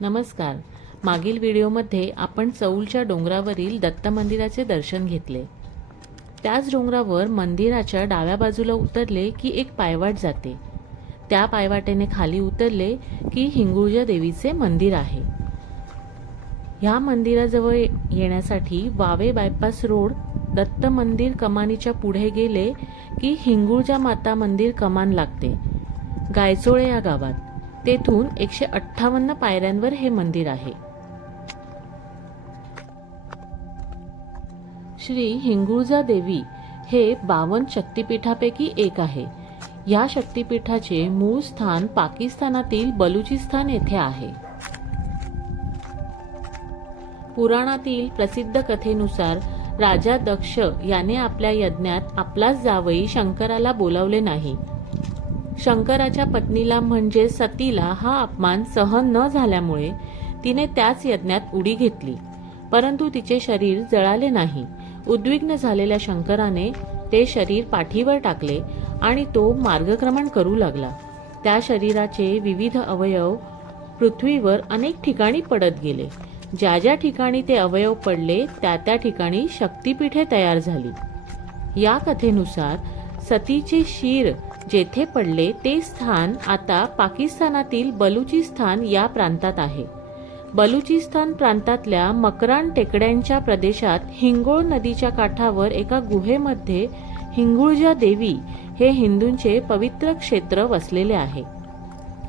नमस्कार. मागील व्हिडिओमध्ये आपण चौलच्या डोंगरावरील दत्त मंदिराचे दर्शन घेतले. त्याच डोंगरावर मंदिराच्या डाव्या बाजूला उतरले की एक पायवाट जाते. त्या पायवाटेने खाली उतरले की हिंगुळजा देवीचे मंदिर आहे. ह्या मंदिराजवळ येण्यासाठी वावे बायपास रोड दत्त मंदिर कमानीच्या पुढे गेले की हिंगुळजा माता मंदिर कमान लागते. गायचोळे या गावात. तेथून 158 पायऱ्यांवर हे मंदिर आहे. श्री हिंगुळजा देवी हे 52 शक्तिपीठापैकी एक आहे. या शक्तिपीठाचे मूळ स्थान पाकिस्तानातील बलुचिस्तान येथे आहे. पुराणातील प्रसिद्ध कथेनुसार राजा दक्ष याने आपल्या यज्ञात आपलाच जावई शंकराला बोलावले नाही. शंकराच्या पत्नीला म्हणजे सतीला हा अपमान सहन न झाल्यामुळे तिने त्याच यज्ञात उडी घेतली, परंतु तिचे शरीर जळाले नाही. उद्विग्न झालेल्या शंकराने ते शरीर पाठीवर टाकले आणि तो मार्गक्रमण करू लागला. त्या शरीराचे विविध अवयव पृथ्वीवर अनेक ठिकाणी पडत गेले. ज्या ज्या ठिकाणी ते अवयव पडले त्या त्या ठिकाणी शक्तिपीठे तयार झाली. या कथेनुसार सतीचे शिर जेथे पडले ते स्थान आता पाकिस्तानातील बलुचिस्तान या प्रांतात आहे. बलुचिस्तान प्रांतातल्या मकरान टेकड्यांच्या प्रदेशात हिंगोळ नदीच्या काठावर एका गुहेमध्ये हिंगुळजा देवी हे हिंदूंचे पवित्र क्षेत्र वसलेले आहे.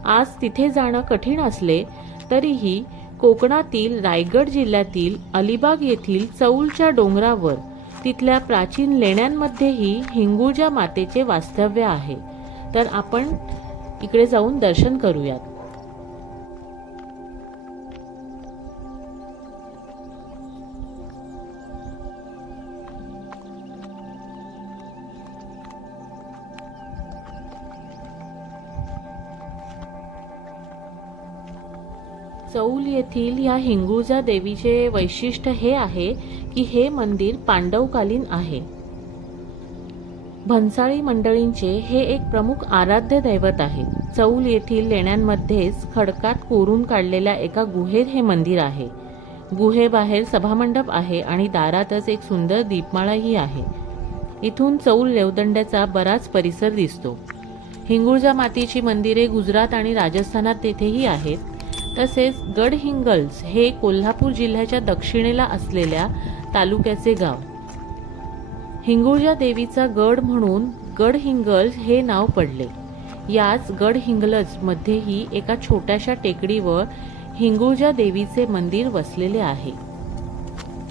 आज तिथे जाणं कठीण असले तरीही कोकणातील रायगड जिल्ह्यातील अलिबाग येथील चौलच्या डोंगरावर तिथल्या प्राचीन लेण्यांमध्येही हिंगुळजा मातेचे वास्तव्य आहे. तर आपण इकडे जाऊन दर्शन करूयात. चौल येथील या हिंगुळजा देवीचे वैशिष्ट्य हे आहे की हे मंदिर पांडवकालीन आहे. भन्साळी मंडळींचे हे एक प्रमुख आराध्य दैवत आहे. चौल येथील लेण्यांमध्येच खडकात कोरून काढलेल्या एका गुहेत हे मंदिर आहे. गुहेबाहेर सभामंडप आहे आणि दारातच एक सुंदर दीपमाळाही आहे. इथून चौल रेवदंड्याचा बराच परिसर दिसतो. हिंगुळजा मातेची मंदिरे गुजरात आणि राजस्थानात तेथेही आहेत. तसेच गडहिंग्लज हे कोल्हापूर जिल्ह्याच्या दक्षिणेला असलेल्या तालुक्याचे गाव. हिंगुळजा देवीचा गड म्हणून गडहिंग्लज हे नाव पडले. याच गडहिंग्लज मध्येही एका छोट्याशा टेकडीवर हिंगुळजा देवीचे मंदिर वसलेले आहे.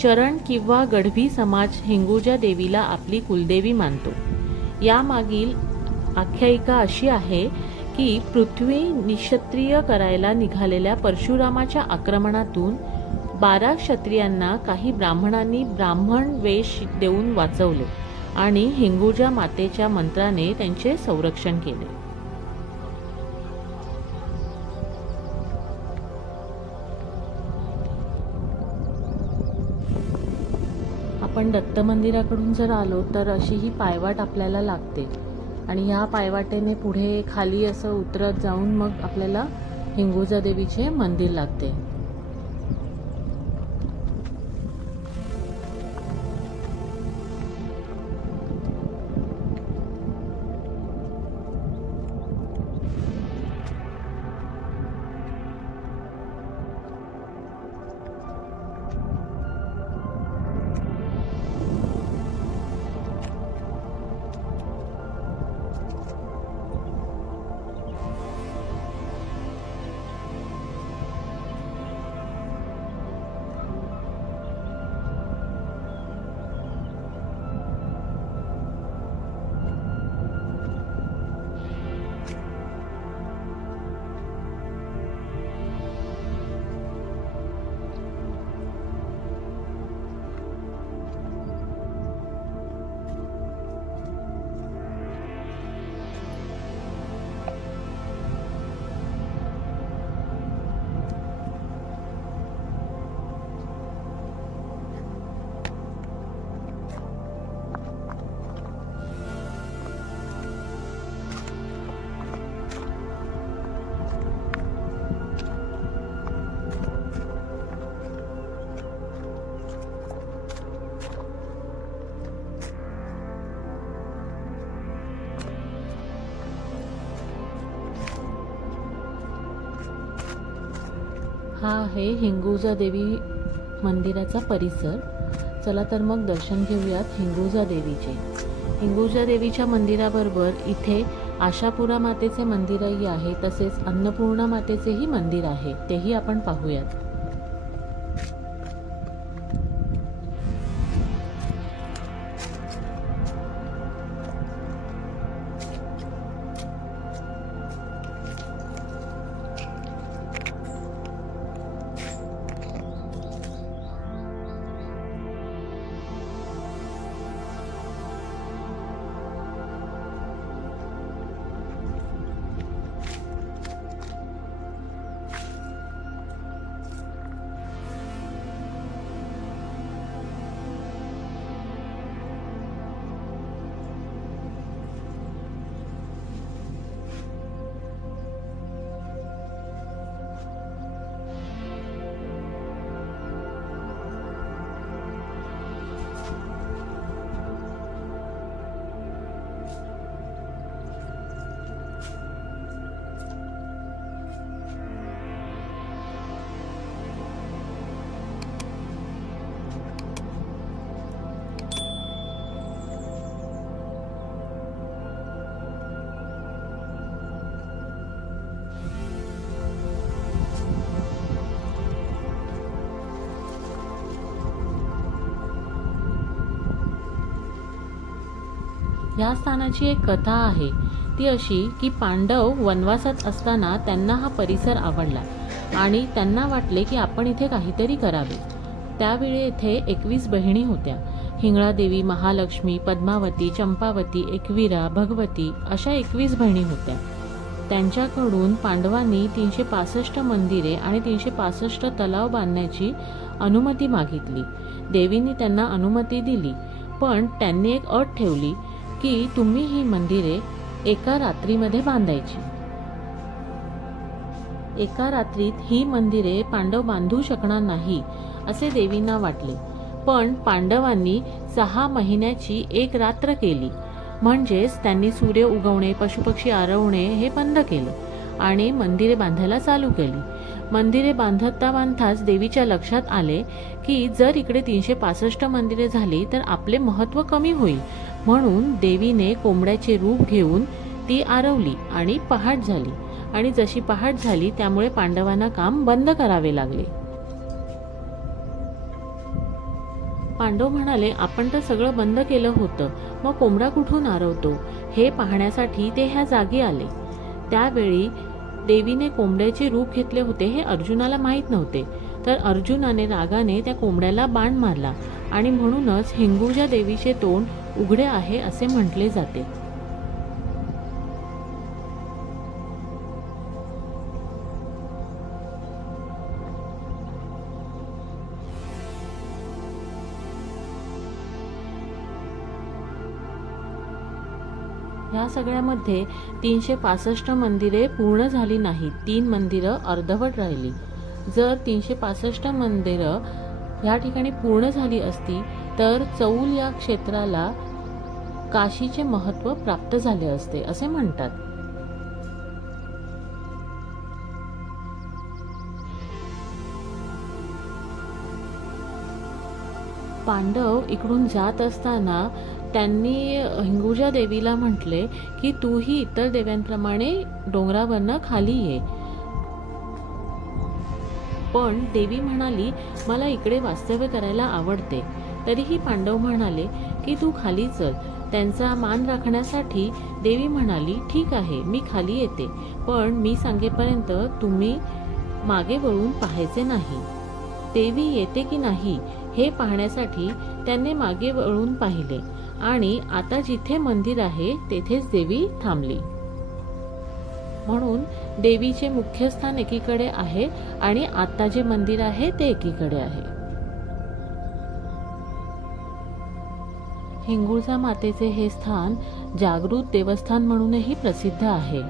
चरण किंवा गढवी समाज हिंगुळजा देवीला आपली कुलदेवी मानतो. यामागील आख्यायिका अशी आहे की पृथ्वी निक्षत्रिय करायला निघालेल्या परशुरामाच्या आक्रमणातून 12 क्षत्रियांना काही ब्राह्मणांनी ब्राह्मण वेश देऊन वाचवले आणि हिंगुळजा मातेच्या मंत्राने त्यांचे संरक्षण केले. आपण दत्त मंदिराकडून जर आलो तर अशी ही पायवाट आपल्याला लागते आणि या पायवाटेने पुढे खाली असं उतरत जाऊन मग आपल्याला हिंगुळजा देवीचे मंदिर लागते. हा आहे हिंगुजा देवी मंदिराचा परिसर. चला तर मग दर्शन घेऊयात हिंगुजा देवीचे. हिंगुजा देवीच्या मंदिराबरोबर इथे आशापुरा मातेचे मंदिरही आहे, तसेच अन्नपूर्णा मातेचेही मंदिर आहे, तेही आपण पाहूयात. या स्थानाची एक कथा आहे. ती अशी की पांडव वनवासात असताना त्यांना हा परिसर आवडला आणि त्यांना वाटले की आपण इथे काहीतरी करावे. त्यावेळी येथे 21 बहिणी होत्या. हिंगळादेवी, महालक्ष्मी, पद्मावती, चंपावती, एकवीरा, भगवती अशा 21 बहिणी होत्या. त्यांच्याकडून पांडवांनी 365 मंदिरे आणि 365 तलाव बांधण्याची अनुमती मागितली. देवींनी त्यांना अनुमती दिली, पण त्यांनी एक अट ठेवली की तुम्ही ही मंदिरे एका रात्रीमध्ये बांधायची. एका रात्रीत ही मंदिरे पांडव बांधू शकणार नाही असे देवींना वाटले. पण पांडवांनी 6 महिन्याची एक रात्र केली. म्हणजेच त्यांनी सूर्य उगवणे, पशुपक्षी आरवणे हे बंद केले आणि मंदिरे बांधायला चालू केली. मंदिरे बांधताच देवीच्या लक्षात आले की जर इकडे 365 मंदिरे झाली तर आपले महत्त्व कमी होईल. म्हणून देवीने कोंबड्याचे रूप घेऊन ती आरवली आणि पहाट झाली. आणि जशी पहाट झाली त्यामुळे पांडवांना काम बंद करावे लागले. पांडव म्हणाले, आपण तर सगळं बंद केलं होतं, मग कोंबडा कुठून आरवतो? हे पाहण्यासाठी ते ह्या जागी आले. त्यावेळी देवीने कोंबड्याचे रूप घेतले होते हे अर्जुनाला माहीत नव्हते. तर अर्जुनाने रागाने त्या कोंबड्याला बाण मारला आणि म्हणूनच हिंगुजा देवीचे तोंड उघडे आहे असे म्हटले जाते. ह्या सगळ्यामध्ये 365 मंदिरे पूर्ण झाली नाहीत. 3 मंदिरं अर्धवट राहिली. जर 365 मंदिरं ह्या ठिकाणी पूर्ण झाली असती तर चौल या क्षेत्राला काशीचे महत्त्व प्राप्त झाले असते असे म्हणतात. पांडव इकडून जात असताना त्यांनी हिंगुजा देवीला म्हटले की तूही इतर देव्यांप्रमाणे डोंगरावरनं खाली ये. पण देवी म्हणाली, मला इकडे वास्तव्य करायला आवडते. तरीही पांडव म्हणाले की तू खाली चल. त्यांचा मान राखण्यासाठी देवी म्हणाली, ठीक आहे, मी खाली येते, पण मी सांगेपर्यंत तुम्ही मागे वळून पाहायचे नाही. देवी येते की नाही हे पाहण्यासाठी त्यांनी मागे वळून पाहिले आणि आता जिथे मंदिर आहे तेथेच देवी थांबली. म्हणून देवीचे मुख्य स्थान एकीकडे आहे आणि आता जे मंदिर आहे ते एकीकडे आहे. हिंगुजा मातेचे हे स्थान जागृत देवस्थान म्हणूनही प्रसिद्ध आहे.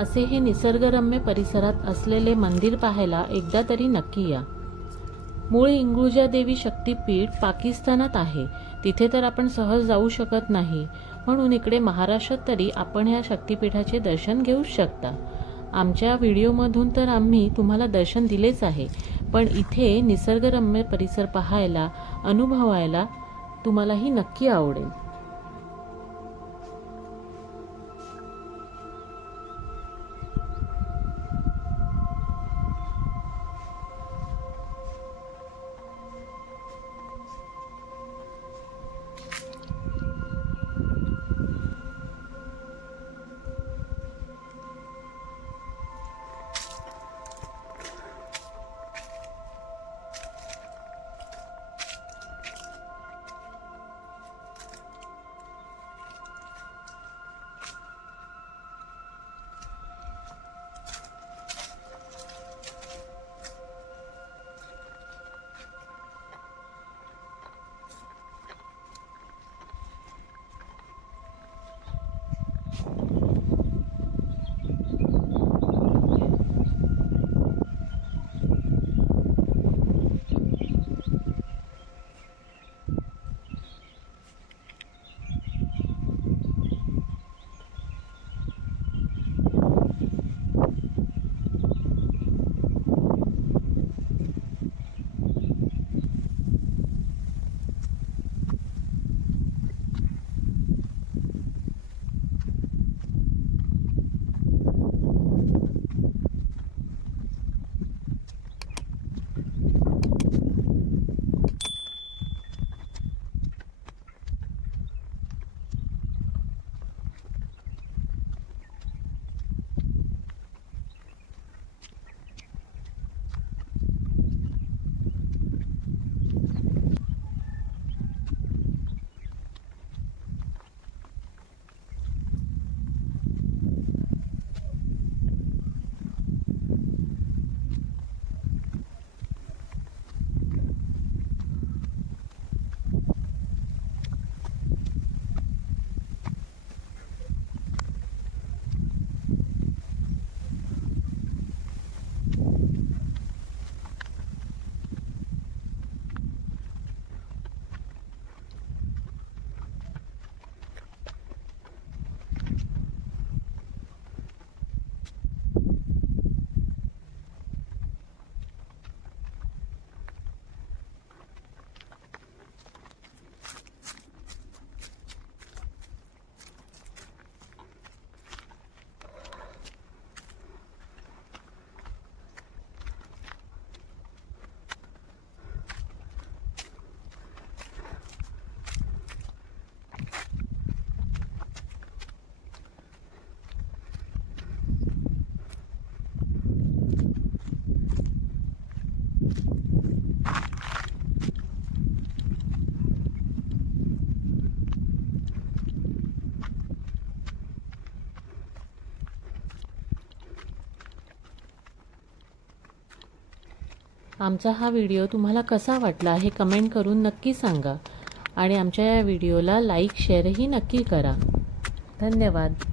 असे हे निसर्गरम्य परिसरात असलेले मंदिर पाहायला एकदा तरी नक्की या. मूळ इंगुळजा देवी शक्तीपीठ पाकिस्तानात आहे. तिथे तर आपण सहज जाऊ शकत नाही, म्हणून इकडे महाराष्ट्रात तरी आपण ह्या शक्तीपीठाचे दर्शन घेऊ शकता. आमच्या व्हिडिओमधून तर आम्ही तुम्हाला दर्शन दिलेच आहे, पण इथे निसर्गरम्य परिसर पाहायला, अनुभवायला तुम्हालाही नक्की आवडेल. आमचा हा व्हिडिओ तुम्हाला कसा वाटला हे कमेंट करून नक्की सांगा आणि आमच्या या व्हिडिओला लाईक शेअरही नक्की करा. धन्यवाद.